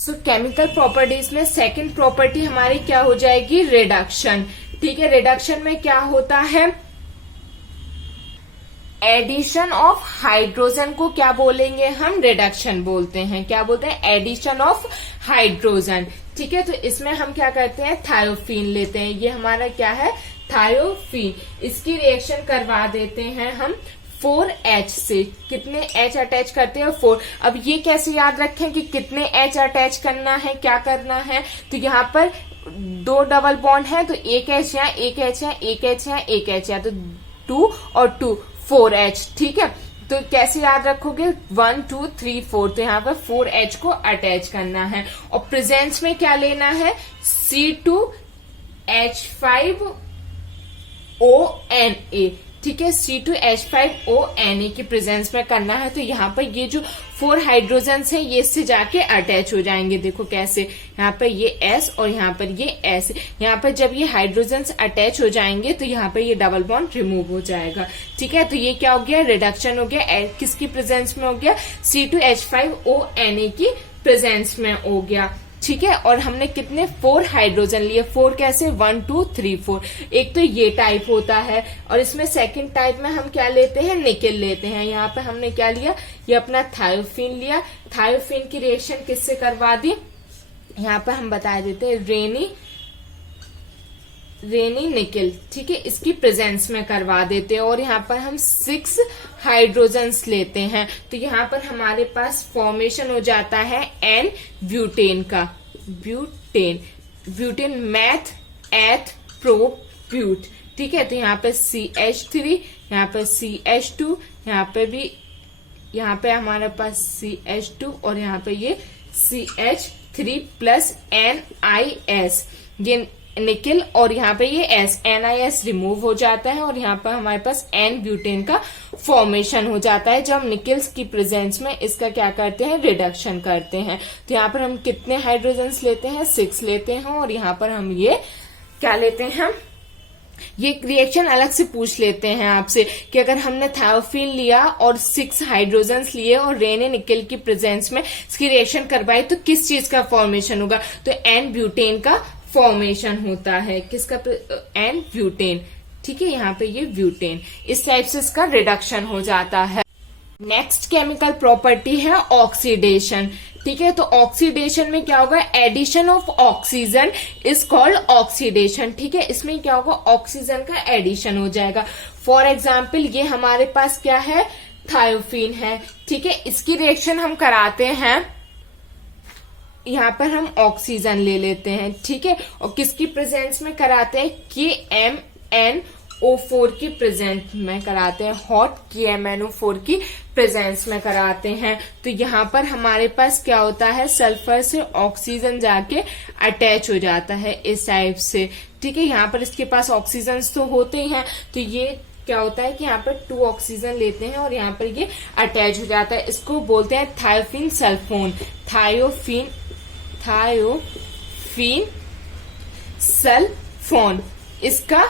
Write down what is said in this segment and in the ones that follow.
सो chemical properties में second property हमारी क्या हो जाएगी, रिडक्शन। ठीक है, रिडक्शन में क्या होता है, एडिशन ऑफ हाइड्रोजन को क्या बोलेंगे हम, रिडक्शन बोलते हैं। क्या बोलते हैं, एडिशन ऑफ हाइड्रोजन। ठीक है, तो इसमें हम क्या करते हैं, थायोफीन लेते हैं। ये हमारा क्या है, थायोफीन। इसकी रिएक्शन करवा देते हैं हम 4H से। कितने H अटैच करते हैं, 4। अब ये कैसे याद रखें कि कितने H अटैच करना है, क्या करना है, तो यहाँ पर 2 डबल बॉन्ड है, तो एक H यहाँ, एक H यहाँ, एक H यहाँ, एक H यहाँ, तो 2 और 2 4H। ठीक है, तो कैसे याद रखोगे, 1 2 3 4, तो यहाँ पर 4H को अटैच करना है। और प्रेजेंस में क्या लेना है, C2H5ONA। ठीक है, C2H5ONA की प्रेजेंस में करना है। तो यहाँ पर ये जो 4 हाइड्रोजन्स हैं, ये इससे जाके अटैच हो जाएंगे। देखो कैसे, यहाँ पर ये S और यहाँ पर ये S। यहाँ पर जब ये हाइड्रोजन्स अटैच हो जाएंगे तो यहाँ पर ये डबल बॉन्ड रिमूव हो जाएगा। ठीक है, तो ये क्या हो गया, रिडक्शन हो गया। किसकी प्रेजेंस में हो गया, C2H5ONA की प्रेजेंस में हो गया। ठीक है, और हमने कितने 4 हाइड्रोजन लिए, 4 कैसे, 1 2 3 4। एक तो ये टाइप होता है, और इसमें सेकंड टाइप में हम क्या लेते हैं, निकेल लेते हैं। यहाँ पे हमने क्या लिया, ये अपना थायोफीन लिया। थायोफीन की रिएक्शन किससे करवा दी, यहाँ पे हम बता देते हैं, रेनी निकेल। ठीक है, इसकी प्रेजेंस में करवा देते हैं। और यहाँ पर हम 6 हाइड्रोजन्स लेते हैं, तो यहाँ पर हमारे पास फॉर्मेशन हो जाता है N ब्यूटेन का। Butane meth eth pro but. ठीक है, तो यहाँ पे CH3, यहाँ पे CH2, यहाँ पे हमारे पास CH2 और यहाँ पे ये CH3 प्लस NiS, ये निकेल, और यहाँ पे ये NiS रिमूव हो जाता है, और यहाँ पर हमारे पास N ब्यूटेन का फॉर्मेशन हो जाता है। जब हम निकेल्स की प्रेजेंस में इसका क्या करते हैं, रिडक्शन करते हैं। तो यहाँ पर हम कितने हाइड्रोजन्स लेते हैं, 6 लेते हैं। और यहाँ पर हम ये क्या लेते हैं, हम ये रिएक्शन अलग से पूछ लेते हैं आपसे कि अगर हमने थायोफीन लिया और 6 हाइड्रोजन्स लिए और रेने निकेल की प्रेजेंस में इसकी रिएक्शन करवाई तो किस चीज का फॉर्मेशन होगा, तो N ब्यूटेन का फॉर्मेशन होता है। किसका, N ब्यूटेन। ठीक है, यहाँ पे ये ब्यूटेन, इस टाइप से इसका रिडक्शन हो जाता है। नेक्स्ट केमिकल प्रॉपर्टी है ऑक्सीडेशन। ठीक है, तो ऑक्सीडेशन में क्या होगा, addition of oxygen is called oxidation. ठीक है, इसमें क्या होगा, ऑक्सीजन का एडिशन हो जाएगा। फॉर एग्जाम्पल ये हमारे पास क्या है, थायोफीन है। ठीक है, इसकी रिएक्शन हम कराते हैं, यहाँ पर हम ऑक्सीजन ले लेते हैं। ठीक है, और किसकी प्रेजेंस में कराते हैं, KMnO4 की प्रेजेंस में कराते हैं, हॉट KMnO4 की प्रेजेंस में कराते हैं। तो यहाँ पर हमारे पास क्या होता है, सल्फर से ऑक्सीजन जाके अटैच हो जाता है इस टाइप से। ठीक है, यहाँ पर इसके पास ऑक्सीजन तो होते ही हैं, तो ये क्या होता है कि यहाँ पर 2 ऑक्सीजन लेते हैं और यहाँ पर ये अटैच हो जाता है। इसको बोलते हैं थायोफीन सल्फोन। थायोफीन सल्फोन, इसका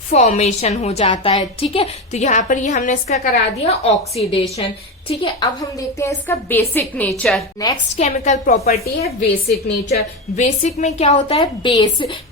फॉर्मेशन हो जाता है। ठीक है, तो यहाँ पर ये हमने इसका करा दिया ऑक्सीडेशन। ठीक है, अब हम देखते हैं इसका basic nature. Next chemical property है बेसिक नेचर। बेसिक में क्या होता है,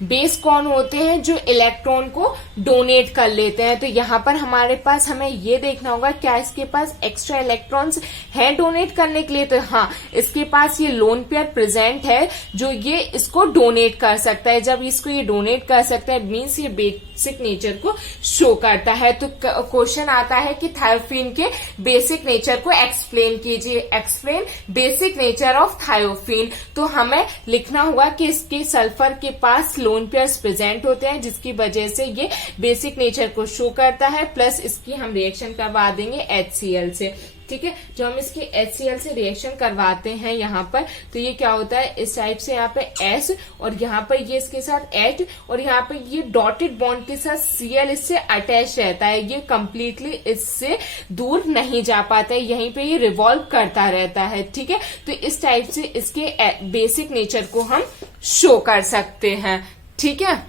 बेस कौन होते हैं, जो इलेक्ट्रॉन को डोनेट कर लेते हैं। तो यहाँ पर हमारे पास हमें ये देखना होगा क्या इसके पास एक्स्ट्रा इलेक्ट्रॉन्स है डोनेट करने के लिए, तो हाँ, इसके पास ये लोन पेयर प्रेजेंट है जो ये इसको डोनेट कर सकता है। जब इसको ये डोनेट कर सकता है मीन्स ये बेसिक नेचर को शो करता है। तो क्वेश्चन आता है कि थायोफीन के बेसिक नेचर को एक्सप्लेन कीजिए, explain basic nature of thiophene. तो हमें लिखना होगा कि इसके सल्फर के पास लोन पेयर्स प्रेजेंट होते हैं जिसकी वजह से ये बेसिक नेचर को शो करता है, प्लस इसकी हम रिएक्शन करवा देंगे HCl से। ठीक है, जो हम इसकी HCl से रिएक्शन करवाते हैं यहाँ पर, तो ये क्या होता है, इस टाइप से यहाँ पे S और यहाँ पर ये इसके साथ H और यहाँ पे ये डॉटेड बॉन्ड के साथ Cl इससे अटैच रहता है। ये कंप्लीटली इससे दूर नहीं जा पाता है, यहीं पे ये रिवॉल्व करता रहता है। ठीक है, तो इस टाइप से इसके बेसिक नेचर को हम शो कर सकते हैं। ठीक है,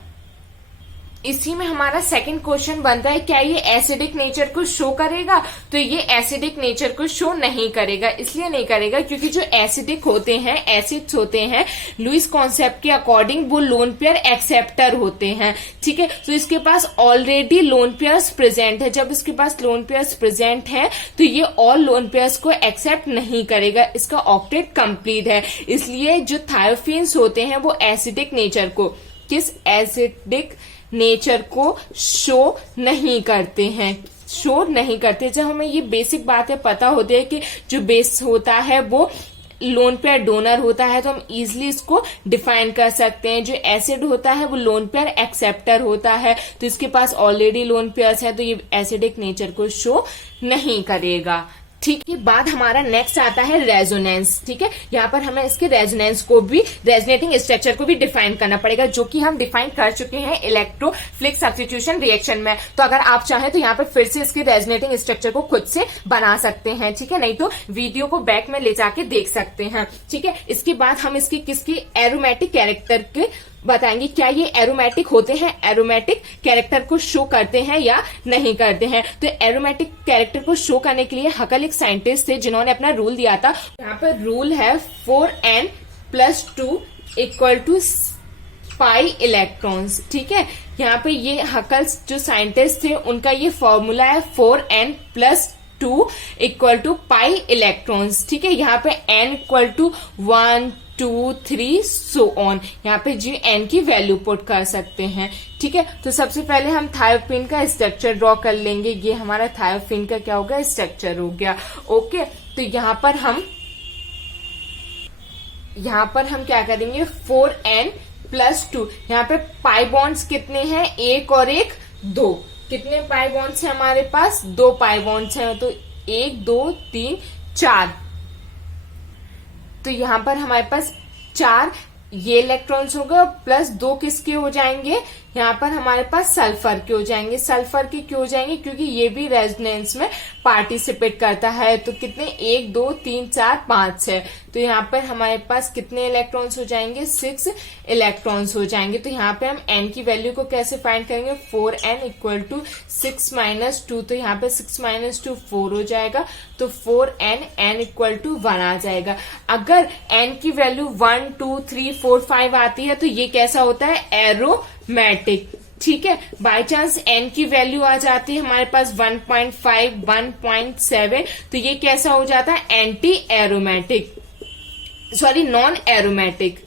इसी में हमारा सेकंड क्वेश्चन बनता है, क्या ये एसिडिक नेचर को शो करेगा? तो ये एसिडिक नेचर को शो नहीं करेगा। इसलिए नहीं करेगा क्योंकि जो एसिडिक होते हैं, एसिड्स होते हैं, लुईस कॉन्सेप्ट के अकॉर्डिंग वो लोन पेयर एक्सेप्टर होते हैं। ठीक है, तो इसके पास ऑलरेडी लोन पेयर्स प्रेजेंट है। जब इसके पास लोन पेयर्स प्रेजेंट है तो ये ऑल लोन पेयर्स को एक्सेप्ट नहीं करेगा, इसका ऑक्टेट कंप्लीट है। इसलिए जो थायोफिन्स होते हैं वो एसिडिक नेचर को, किस एसिडिक नेचर को शो नहीं करते हैं, शो नहीं करते। जब हमें ये बेसिक बातें पता होती है कि जो बेस होता है वो लोन पेयर डोनर होता है, तो हम इजिली इसको डिफाइन कर सकते हैं। जो एसिड होता है वो लोन पेयर एक्सेप्टर होता है, तो इसके पास ऑलरेडी लोन पेयर्स है, तो ये एसिडिक नेचर को शो नहीं करेगा। ठीक है, बाद हमारा नेक्स्ट आता है रेजोनेंस। ठीक है, यहाँ पर हमें इसके रेजोनेंस को भी, रेजोनेटिंग स्ट्रक्चर को भी डिफाइन करना पड़ेगा, जो कि हम डिफाइन कर चुके हैं इलेक्ट्रोफिलिक सब्स्टिट्यूशन रिएक्शन में। तो अगर आप चाहें तो यहाँ पर फिर से इसके रेजोनेटिंग स्ट्रक्चर को खुद से बना सकते हैं। ठीक है, नहीं तो वीडियो को बैक में ले जाके देख सकते हैं। ठीक है, इसके बाद हम इसकी किसकी एरोमेटिक कैरेक्टर के बताएंगे, क्या ये एरोमेटिक होते हैं, एरोमेटिक कैरेक्टर को शो करते हैं या नहीं करते हैं। तो एरोमेटिक कैरेक्टर को शो करने के लिए हकल एक साइंटिस्ट थे जिन्होंने अपना रूल दिया था। यहाँ पर रूल है 4n+2 = पाई इलेक्ट्रॉन्स। ठीक है, यहाँ पे ये हकल जो साइंटिस्ट थे उनका ये फॉर्मूला है 4n+2 = पाई इलेक्ट्रॉन्स। ठीक है, यहाँ पे n = 1 2 3 सो ऑन, यहाँ पे जी एन की वैल्यू पुट कर सकते हैं। ठीक है, तो सबसे पहले हम थायोपिन का स्ट्रक्चर ड्रॉ कर लेंगे। ये हमारा थायोपिन का क्या हो गया, स्ट्रक्चर हो गया। ओके, तो यहाँ पर हम क्या करेंगे, 4n+2, यहाँ पे पाई बॉन्ड्स कितने हैं, एक और एक, दो। कितने पाई बॉन्ड्स हैं हमारे पास, 2 पाई बॉन्ड्स हैं, तो 1 2 3 4। तो यहाँ पर हमारे पास 4 ये इलेक्ट्रॉन्स हो गए, प्लस 2 किसके हो जाएंगे, यहाँ पर हमारे पास सल्फर के हो जाएंगे। सल्फर के क्यों हो जाएंगे, क्योंकि ये भी रेजोनेंस में पार्टिसिपेट करता है। तो कितने, 1 2 3 4 5 है, तो यहाँ पर हमारे पास कितने इलेक्ट्रॉन्स हो जाएंगे, 6 इलेक्ट्रॉन्स हो जाएंगे। तो यहाँ पे हम n की वैल्यू को कैसे फाइंड करेंगे, 4n = 6 - 2, तो यहाँ पे 6 - 2 4 हो जाएगा, तो 4n n = 1 आ जाएगा। अगर n की वैल्यू 1 2 3 4 5 आती है तो ये कैसा होता है, एरोमेटिक। ठीक है, बाय चांस n की वैल्यू आ जाती है हमारे पास 1.5 1.7, तो ये कैसा हो जाता है, anti aromatic, sorry non aromatic.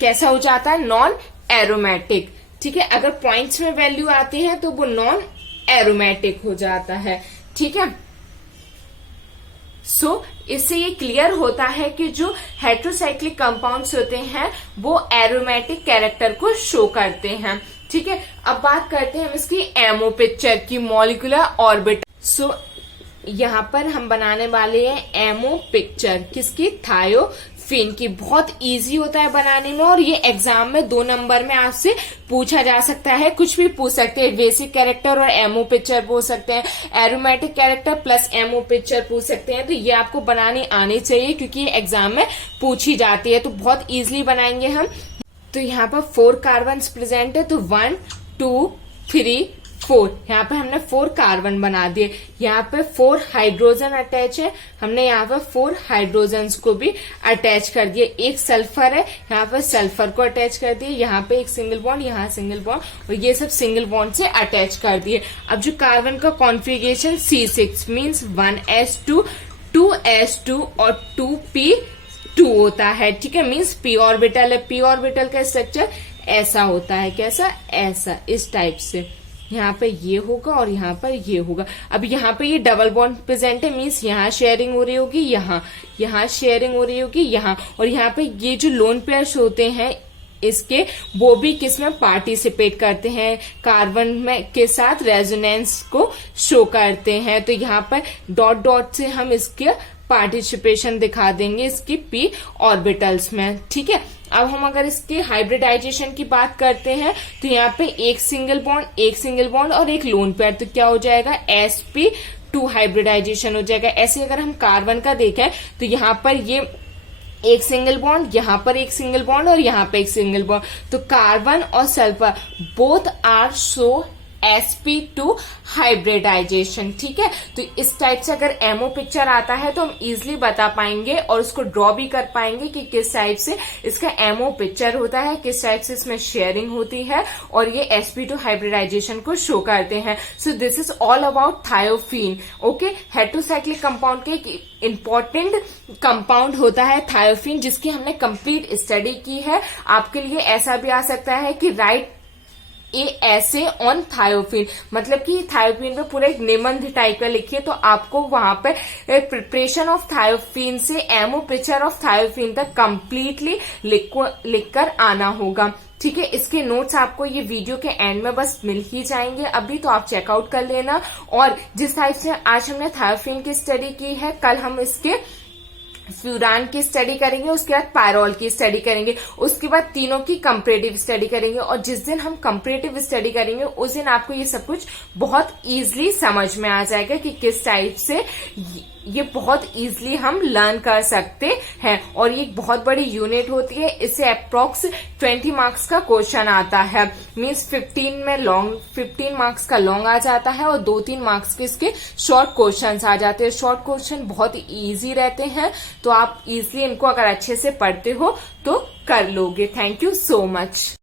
कैसा हो जाता है, नॉन एरोमेटिक। ठीक है, अगर पॉइंट्स में वैल्यू आती है तो वो नॉन एरोमेटिक हो जाता है। ठीक है, इससे ये क्लियर होता है कि जो हेट्रोसाइक्लिक कंपाउंड्स होते हैं वो एरोमेटिक कैरेक्टर को शो करते हैं। ठीक है, अब बात करते हैं हम इसकी एमओ पिक्चर की, मॉलिक्यूलर ऑर्बिटल। यहाँ पर हम बनाने वाले हैं एमओ पिक्चर, किसकी, थायोफिन की। बहुत इजी होता है बनाने में, और ये एग्जाम में 2 नंबर में आपसे पूछा जा सकता है, कुछ भी पूछ सकते हैं। बेसिक कैरेक्टर और एमओ पिक्चर पूछ सकते हैं, aromatic character plus MO picture पूछ सकते हैं। तो ये आपको बनानी आनी चाहिए क्योंकि ये एग्जाम में पूछी जाती है, तो बहुत इजिली बनाएंगे हम। तो यहाँ पर 4 कार्बन्स प्रेजेंट है, तो 1 2 3 4, यहाँ पे हमने 4 कार्बन बना दिए। यहाँ पे 4 हाइड्रोजन अटैच है, हमने यहाँ पे 4 हाइड्रोजन्स को भी अटैच कर दिए। एक सल्फर है, यहाँ पे सल्फर को अटैच कर दिए। यहाँ पे एक सिंगल बॉन्ड, यहाँ सिंगल बॉन्ड, और ये सब सिंगल बॉन्ड से अटैच कर दिए। अब जो कार्बन का configuration C6 means 1s2 2s2 और 2p2 होता है। ठीक है, मीन्स p ऑर्बिटल है। p ऑर्बिटल का स्ट्रक्चर ऐसा होता है, कैसा, ऐसा, इस टाइप से। यहाँ पे ये होगा और यहाँ पर ये होगा। अब यहाँ पे ये डबल बॉन्ड प्रेजेंट है, मीन्स यहाँ शेयरिंग हो रही होगी, यहाँ शेयरिंग हो रही होगी, यहाँ, और यहाँ पे ये जो लोन पेयर्स होते हैं इसके, वो भी किसमें पार्टिसिपेट करते हैं, कार्बन में के साथ रेजोनेंस को शो करते हैं। तो यहाँ पर डॉट डॉट से हम इसके पार्टिसिपेशन दिखा देंगे इसकी p ऑर्बिटल्स में। ठीक है, अब हम अगर इसके हाइब्रिडाइजेशन की बात करते हैं तो यहाँ पे एक सिंगल बॉन्ड और एक लोन पेयर, तो क्या हो जाएगा, sp2 हाइब्रिडाइजेशन हो जाएगा। ऐसे अगर हम कार्बन का देखें तो यहाँ पर ये एक सिंगल बॉन्ड, यहाँ पर एक सिंगल बॉन्ड और यहाँ पे एक सिंगल बॉन्ड। तो कार्बन और sulphur both are so sp2 hybridisation. ठीक है, तो इस टाइप से अगर एमओ पिक्चर आता है तो हम इजिली बता पाएंगे और उसको ड्रॉ भी कर पाएंगे कि किस टाइप से इसका एमओ पिक्चर होता है, किस टाइप से इसमें शेयरिंग होती है और ये sp2 हाइब्रिडाइजेशन को शो करते हैं। So this is all about thiophene. Okay, heterocyclic compound के एक इंपॉर्टेंट कंपाउंड होता है थायोफीन, जिसकी हमने कंप्लीट स्टडी की है। आपके लिए ऐसा भी आ सकता है कि राइट ए ऐसे ऑन थायोफीन, मतलब कि थायोफीन पे पूरा एक निबंध टाइप का लिखिए, तो आपको वहां पर प्रिपरेशन ऑफ थायोफीन से एमओ पिक्चर ऑफ थायोफीन तक कंप्लीटली लिखकर आना होगा। ठीक है, इसके नोट्स आपको ये वीडियो के एंड में बस मिल ही जाएंगे अभी, तो आप चेकआउट कर लेना। और जिस टाइप से आज हमने थायोफीन की स्टडी की है, कल हम इसके फ्यूरान की स्टडी करेंगे, उसके बाद पायरोल की स्टडी करेंगे, उसके बाद तीनों की कंपैरेटिव स्टडी करेंगे। और जिस दिन हम कंपैरेटिव स्टडी करेंगे उस दिन आपको ये सब कुछ बहुत इजीली समझ में आ जाएगा कि किस टाइप से ये बहुत इजीली हम लर्न कर सकते हैं। और ये एक बहुत बड़ी यूनिट होती है, इससे अप्रोक्स 20 मार्क्स का क्वेश्चन आता है। मीन्स 15 मार्क्स का लॉन्ग आ जाता है और 2-3 मार्क्स के इसके शॉर्ट क्वेश्चंस आ जाते हैं। शॉर्ट क्वेश्चन बहुत इजी रहते हैं, तो आप इजीली इनको अगर अच्छे से पढ़ते हो तो कर लोगे। Thank you so much.